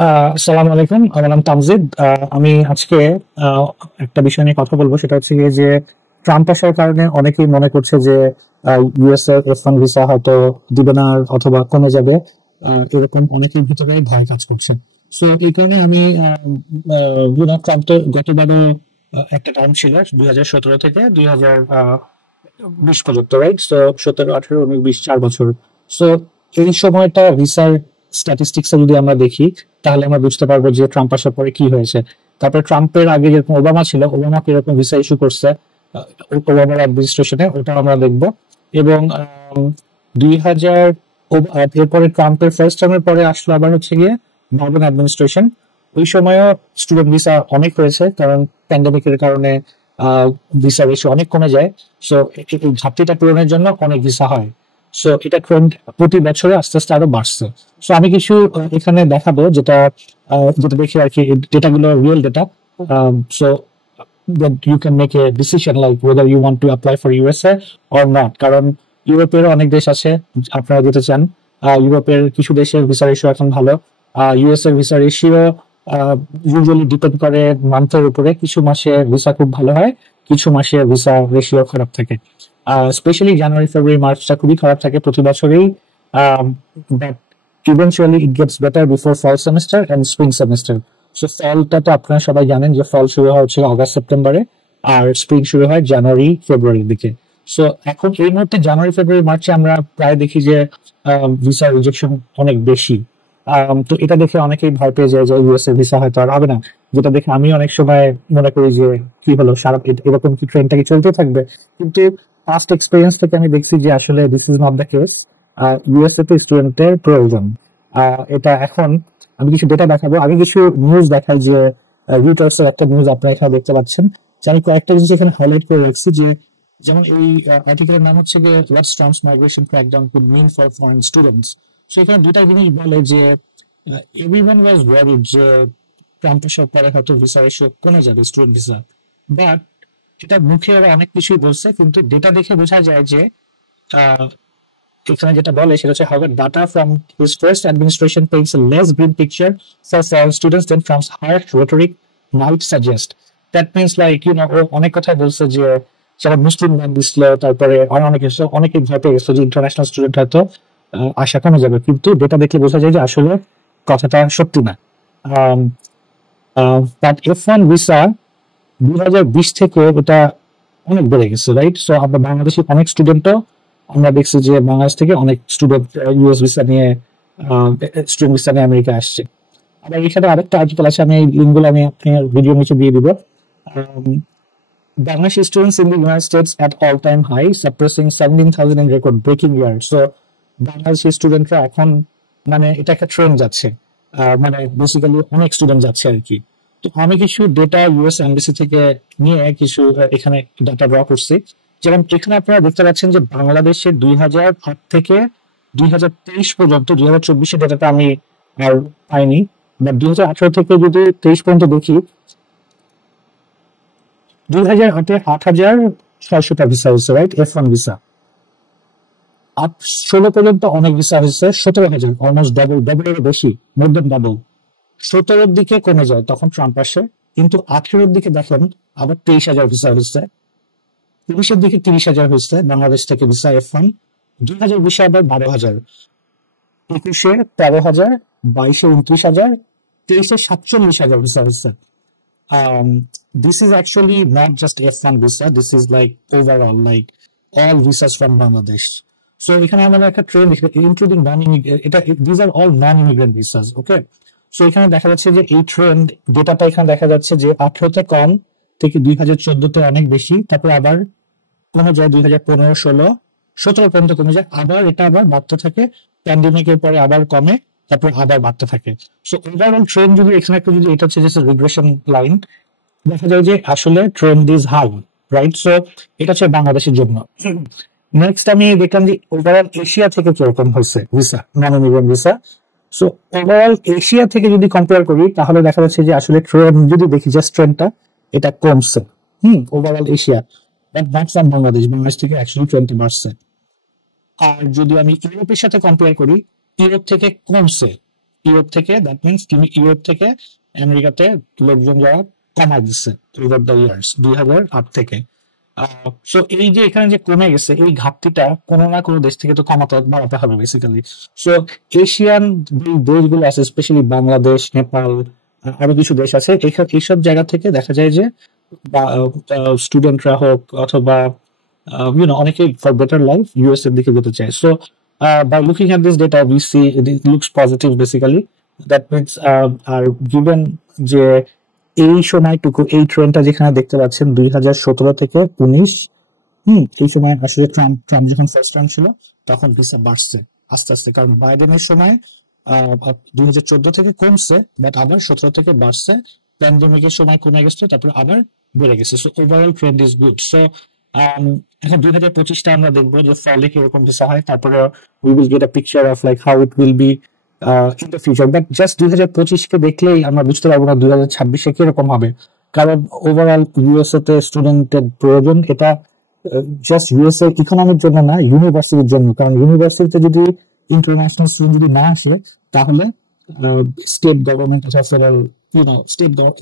আসসালামু আলাইকুম। আমার নাম তামজিদ। আমি আজকে আহ, একটা বিষয় নিয়ে কথা বলবো, সেটা হচ্ছে গিয়ে যে ট্রাম্প আসার কারণে অনেকেই মনে করছে যে ইউএস এর F1 ভিসা হয়তো দিবে না আর, অথবা কমে যাবে। এরকম অনেকের ভিতরে ভয় কাজ করছে। সো এই কারণে আমি ট্রাম্প তো গতবারও একটা টার্ম ছিল 2017 থেকে 2020 পর্যন্ত, রাইট? সো 17, 18, 19, 20, 4 বছর। সো এই সময়টা ভিসার স্ট্যাটিস্টিক্স যদি আমরা দেখি, তাহলে আমরা বুঝতে পারবো যে ট্রাম্প আসার পরে কি হয়েছে। তারপরে ট্রাম্পের আগে যেরকম ওবামা ছিল, ওবামা কিরকম ভিসা ইস্যু করছে ওবামার অ্যাডমিনিস্ট্রেশনে, ওটা আমরা দেখবো। এবং 2000 এরপরে ট্রাম্পের ফার্স্ট টার্মের পরে আসলো আবার হচ্ছে গিয়ে বাইডেন অ্যাডমিনিস্ট্রেশন। ওই সময়ও স্টুডেন্ট ভিসা অনেক হয়েছে, কারণ প্যান্ডেমিকের কারণে ভিসা রেশিও অনেক কমে যায়। সো এই ঘাটতিটা পূরণের জন্য অনেক ভিসা হয়। সো এটা ট্রেন্ড প্রতি বছরে আস্তে আস্তে আরো বাড়ছে। সো আমি কিছু এখানে দেখাবো, যেটা যেটা দেখি আর কি, ডেটাগুলো real data. So that you can make a decision like whether you want to apply for USA or not. কারণ ইউরোপের অনেক দেশ আছে আপনারা যেতে চান। ইউরোপের কিছু দেশের ভিসা রেশিও এখন ভালো। ইউএস এর ভিসা রেশিও ইউজুয়ালি ডিপেন্ড করে মান্থের উপরে। কিছু মাসে ভিসা খুব ভালো হয়, কিছু মাসে ভিসা রেশিও খারাপ থাকে। স্পেশালি জানুয়ারি, ফেব্রুয়ারি, মার্চটা খুবই খারাপ থাকে প্রতি বছরেই। But eventually it gets better before fall semester and spring semester. So ফলটা তো আপনারা সবাই জানেন যে ফল শুরু হয় হচ্ছে অগাস্ট সেপ্টেম্বরে, আর স্প্রিং শুরু হয় জানুয়ারি ফেব্রুয়ারির দিকে। সো এখন এই মুহূর্তে জানুয়ারি, ফেব্রুয়ারি, মার্চে আমরা প্রায় দেখি যে ভিসা রিজেকশন অনেক বেশি। তো এটা দেখে অনেকেই ভয় পেয়ে যায় যে ইউএসএ ভিসা হয়তো আর হবে না। যেটা দেখে আমি অনেক সময় মনে করি যে কি হলো, সারা এরকম কি ট্রেনটা কি চলতে থাকবে? কিন্তু পাস্ট এক্সপিরিয়েন্স থেকে আমি দেখছি যে আসলে this is not the case. USA তে স্টুডেন্টের প্রয়োজন। এটা এখন আমি কিছু ডেটা দেখাবো, আগে কিছু নিউজ দেখাই যে রিউটার্স এর একটা নিউজ আপনারা এখানে দেখতে পাচ্ছেন। যে আমি কয়েকটা জিনিস এখানে হাইলাইট করে রাখছি, যে যেমন এই আর্টিকেলের নাম হচ্ছে যে what's Trump's migration crackdown could mean for foreign students. So এখানে দুটা জিনিস বলে যে এভরিওয়ান ওয়াজ ওয়ারিড যে ট্রাম্প আসার পরে হয়তো ভিসা রেশিও কমে যাবে, স্টুডেন্ট ভিসা। বাট এটা মুখে ওরা অনেক কিছুই বলছে, কিন্তু ডেটা দেখে বোঝা যায় যে এখানে যেটা বলে সেটা হচ্ছে however data from his first administration paints a less grim picture for foreign students than Trump's harsh rhetoric might suggest. That means like ও অনেক কথা বলছে যে যারা মুসলিম ব্যান দিছিল, তারপরে আর অনেক কিছু, অনেকে ভয় পেয়ে গেছে যে ইন্টারন্যাশনাল স্টুডেন্ট হয়তো আশা কমে যাবে, কিন্তু ডেটা দেখলে বোঝা যায় যে আসলে কথাটা সত্যি না। বাট F1 ভিসা 2020 থেকে এটা অনেক বেড়ে গেছে, রাইট? সো আমরা বাংলাদেশি অনেক স্টুডেন্টও আমরা দেখছি যে বাংলাদেশ থেকে অনেক স্টুডেন্ট ইউএস ভিসা নিয়ে স্টুডেন্ট ভিসা নিয়ে আমেরিকা আসছে। আবার এখানে আরেকটা আর্টিকেল আছে, আমি এই লিঙ্কগুলো আমি আপনার ভিডিও নিচে দিয়ে দিব। Bangladeshi students in the United States at all-time high, suppressing 17,000 in record breaking year. So Bangladeshi স্টুডেন্টরা এখন মানে এটা একটা ট্রেন্ড যাচ্ছে, মানে বেসিক্যালি অনেক স্টুডেন্ট যাচ্ছে আর কি। তো আমি কিছু ডেটা ইউএস এমবাসি থেকে নিয়ে কিছু এখানে ডাটা ড্র করছি। যেমন এখানে আপনারা দেখতে পাচ্ছেন যে বাংলাদেশের 2008 থেকে 2023 পর্যন্ত, 2024-এর ডেটাটা আমি আর পাইনি, বাট 2018 থেকে যদি 23 পর্যন্ত দেখি, 2008-এ 8,600টা ভিসা হয়েছে, রাইট? F1 visa. 16 পর্যন্ত অনেক ভিসা হয়েছে 17,000, অলমোস্ট ডবলেরও বেশি, মোর দেন ডাবল। 17-র দিকে কমে যায়, তখন ট্রাম্প আসে। কিন্তু 18-র দিকে দেখেন আবার 23,000 ভিসা হয়েছে, 30-এর দিকে 30,000 হয়েছে বাংলাদেশ থেকে ভিসা F1। 2020-এ আবার 12,000, 21-এ 13,000, 22-এ 29,000, 23-এ 47,000 ভিসা হয়েছে। This is actually not just F1 visa, this is like overall like all visas from Bangladesh. So এখানে আমরা একটা ট্রেন্ড, ইনক্লুডিং নন ইমিগ্রেন্ট, এটা this are all non immigrant visas, okay? So এখানে দেখা যাচ্ছে যে এই ট্রেন্ড ডেটাটা এখানে দেখা যাচ্ছে যে 18-তে কম থেকে 2014-তে অনেক বেশি, তারপর আবার কমে যায় 2015, 16, 17 পর্যন্ত কমে যায়, আবার এটা আবার বাড়তে থাকে, প্যান্ডেমিকের পরে আবার কমে, তারপর আবার বাড়তে থাকে। সো ওভারঅল ট্রেন্ড যদি এখানে একটা, যদি এটা হচ্ছে যে রিগ্রেশন লাইন, দেখা যায় যে আসলে trend is high, right? So এটা হচ্ছে বাংলাদেশের জন্য। নেক্সট আমি দেখলাম যে ওভারঅল এশিয়া থেকে কিরকম হয়েছে visa, non immigrant visa. So overall Asia থেকে যদি কম্পেয়ার করি, তাহলে দেখা যাচ্ছে যে আসলে ট্রেন্ড যদি দেখি, জাস্ট ট্রেন্ডটা এটা কমছে। Overall Asia, but not from Bangladesh, Bangladesh থেকে অ্যাকচুয়ালি ট্রেন্ডটা বাড়ছে। আর যদি আমি ইউরোপের সাথে কম্পেয়ার করি, ইউরোপ থেকে কমছে, ইউরোপ থেকে, দ্যাট মিনস ইউরোপ থেকে আমেরিকাতে লোকজন যাওয়া কমায় দিচ্ছে ওভার দ্য ইয়ার্স 2008 থেকে। সো এই যে এখানে যে কমে গেছে, এই ঘাটতিটা কোনো না কোনো দেশ থেকে তো কমাতে বাড়াতে হবে বেসিক্যালি। সো এশিয়ান যে দেশগুলো আছে, স্পেশালি বাংলাদেশ, নেপাল, আরো কিছু দেশ আছে, এইসব জায়গা থেকে দেখা যায় যে স্টুডেন্টরা হোক অথবা অনেকে ফর বেটার লাইফ ইউএস এর দিকে যেতে চায়। So by looking at this data we see it looks positive basically. That means আর গিভেন যে এই সময়টুকু এই ট্রেন্ডটা যেখানে দেখতে পাচ্ছেন 2017 থেকে 19, এই সময় আসলে ট্রাম্প ট্রাম্প যখন ফার্স্ট টার্ম ছিল তখন ভিসা বাড়ছে আস্তে আস্তে, কারণ বাইডেনের সময় 2014 থেকে কমছে, বাট আবার 17 থেকে বাড়ছে, প্যান্ডেমিকের সময় কমে গেছে, তারপর আবার বেড়ে গেছে। So overall trend is good. So এখন 2025টা আমরা দেখবো যে ফলে কিরকম ভিসা হয়, তারপরে we will get a picture of like how it will be in the future. But just 2025কে দেখলেই আমরা বুঝতে পারবো না 2026-এ কিরকম হবে, কারণ ওভারঅল ইউএসএ তে স্টুডেন্টের প্রয়োজন। এটা জাস্ট ইউএসএ ইকোনমির জন্য না, ইউনিভার্সিটির জন্য, কারণ ইউনিভার্সিটিতে যদি ইন্টারন্যাশনাল স্টুডেন্ট যদি না আসে তাহলে স্টেট গভর্নমেন্ট অথবা ফেডারেল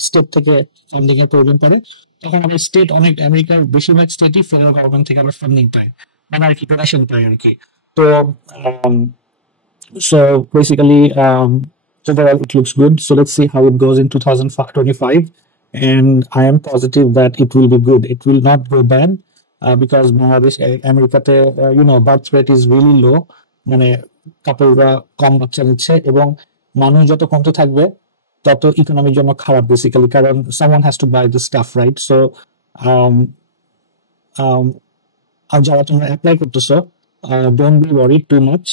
স্টেট থেকে ফান্ডিং এর প্রয়োজন পড়ে। তখন আবার স্টেট অনেক আমেরিকার বেশিরভাগ স্টেটই ফেডারেল গভর্নমেন্ট থেকে আবার ফান্ডিং পায়, মানে আর কি ডোনেশন পায় আর কি। তো so basically, overall it looks good. So let's see how it goes in 2025, and I am positive that it will be good. It will not go bad because Bangladesh, আমেরিকাতে birth rate is really লো, মানে কাপড়রা কম বাচ্চা নিচ্ছে, এবং মানুষ যত কমতে থাকবে তত ইকোনমির জন্য খারাপ বেসিক্যালি, কারণ someone has to buy the stuff, right? So um, um, আর যারা তোমরা অ্যাপ্লাই করতেছো, don't be worried too much.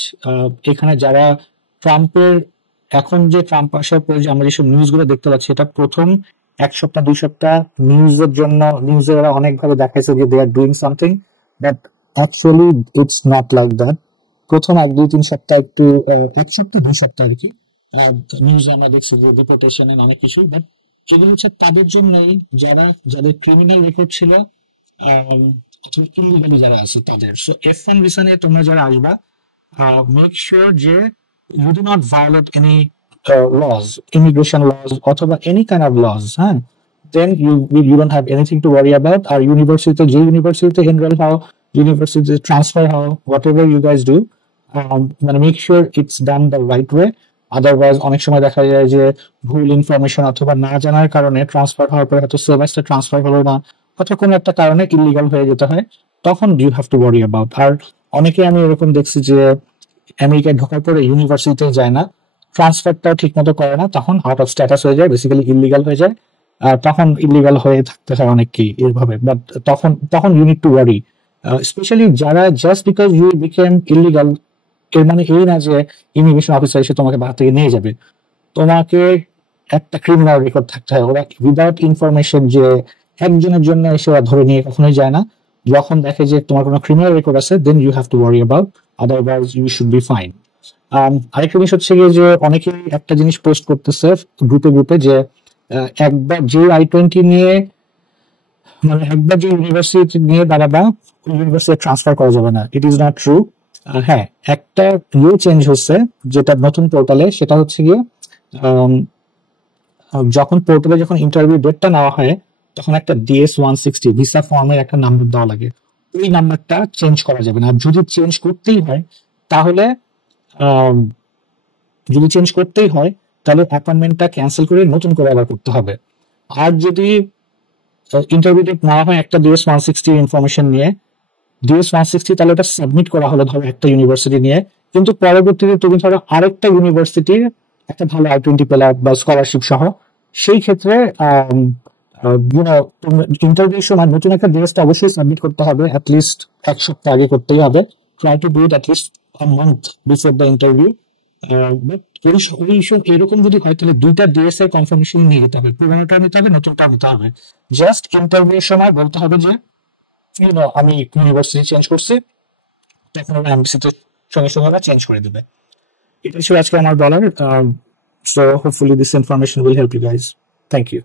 এখানে যারা ট্রাম্পের, এখন যে ট্রাম্প আসার পরে যে আমরা যেসব নিউজ গুলো দেখতে পাচ্ছি, এটা প্রথম 1 সপ্তাহ 2 সপ্তাহ নিউজের জন্য, নিউজে ওরা অনেকভাবে দেখাইছে যে they are doing something, but actually it's not like that. প্রথম 1 2 3 সপ্তাহ একটু 1 সপ্তাহ 2 সপ্তাহ আর কি নিউজে আমরা দেখছি যে ডিপোর্টেশন এর অনেক কিছু, বাট এগুলো হচ্ছে তাদের জন্যই যাদের ক্রিমিনাল রেকর্ড ছিল, ইলিগালি যারা আছে তাদের। সো F1 ভিসা নিয়ে তোমরা যারা আসবা, মেক শিওর যে you do not violate any laws, immigration laws অথবা এনি কাইন্ড অফ লজ, হ্যাঁ, then you don't have anything to worry about. আর ইউনিভার্সিটিতে, যে ইউনিভার্সিটিতে এনরোল হও, ইউনিভার্সিটিতে ট্রান্সফার হও, whatever you guys do, মানে make sure it's done the right way. Otherwise অনেক সময় দেখা যায় যে ভুল ইনফরমেশন অথবা না জানার কারণে ট্রান্সফার হওয়ার পরে হয়তো সেমেস্টার ট্রান্সফার হলো না, অথবা কোনো একটা কারণে ইলিগাল হয়ে যেতে হয়, তখন you have to worry about. আর অনেকে আমি এরকম দেখছি যে আমেরিকায় ঢোকার পরে ইউনিভার্সিটিতে যায় না, ট্রান্সফারটাও ঠিক মতো করে না, তখন আউট অফ স্ট্যাটাস হয়ে যায়, বেসিক্যালি ইলিগাল হয়ে যায়। তখন ইলিগাল হয়ে থাকতে হয় অনেককেই এইভাবে, বাট তখন you need to worry, specially যারা just because you became illegal, এর মানে এই না যে ইমিগ্রেশন অফিসার এসে তোমাকে বাহার থেকে নিয়ে যাবে। তোমাকে একটা ক্রিমিনাল রেকর্ড থাকতে হয়। ওরা উইদাউট ইনফরমেশন যে একজনের জন্য এসে ওরা ধরে নিয়ে কখনোই যায় না। যখন দেখে যে তোমার কোনো ক্রিমিনাল রেকর্ড আছে, then you have to worry about, otherwise you should be fine. আরেকটা জিনিস হচ্ছে গিয়ে যে অনেকেই একটা জিনিস পোস্ট করতেছে গ্রুপে যে একবার যে I-20 নিয়ে, মানে একবার যে ইউনিভার্সিটি নিয়ে দাঁড়াবা, ইউনিভার্সিটি ট্রান্সফার করা যাবে না। It is not true. হ্যাঁ, একটা চেঞ্জ হচ্ছে যেটা নতুন পোর্টালে, সেটা হচ্ছে গিয়ে যখন পোর্টালে যখন ইন্টারভিউ ডেটটা নেওয়া হয়, তখন একটা DS-160 ভিসা ফর্মের একটা নাম্বার দেওয়া লাগে, ওই নাম্বারটা চেঞ্জ করা যাবে না। যদি চেঞ্জ করতেই হয় তাহলে অ্যাপয়েন্টমেন্টটা ক্যান্সেল করে নতুন করে আবার করতে হবে। আর যদি ইন্টারভিউ ডেট নেওয়া হয় একটা DS-160 ইনফরমেশন নিয়ে, DS-160 তাহলে ওটা সাবমিট করা হলো ধরো একটা ইউনিভার্সিটি নিয়ে, কিন্তু পরবর্তীতে তুমি ধরো আরেকটা ইউনিভার্সিটির একটা ভালো I-20 পেলা বা স্কলারশিপ সহ, সেই ক্ষেত্রে ইন্টারভিউর সময় নতুন একটা ডিএসটা অবশ্যই সাবমিট করতে হবে, অ্যাটলিস্ট 1 সপ্তাহ আগে করতেই হবে। Try to do it at least a month before the interview. But এরকম যদি হয় তাহলে দুইটা ডিএস এর কনফার্মেশন নিয়ে যেতে হবে, পুরোনোটা নিতে হবে, নতুনটা নিতে হবে। জাস্ট ইন্টারভিউর সময় বলতে হবে যে আমি ইউনিভার্সিটি চেঞ্জ করছি, তখন ওরা এমবিসিতে সঙ্গে সঙ্গে ওরা চেঞ্জ করে দেবে। এটা ছিল আজকে আমার বলার। So hopefully this information will help you guys. Thank you.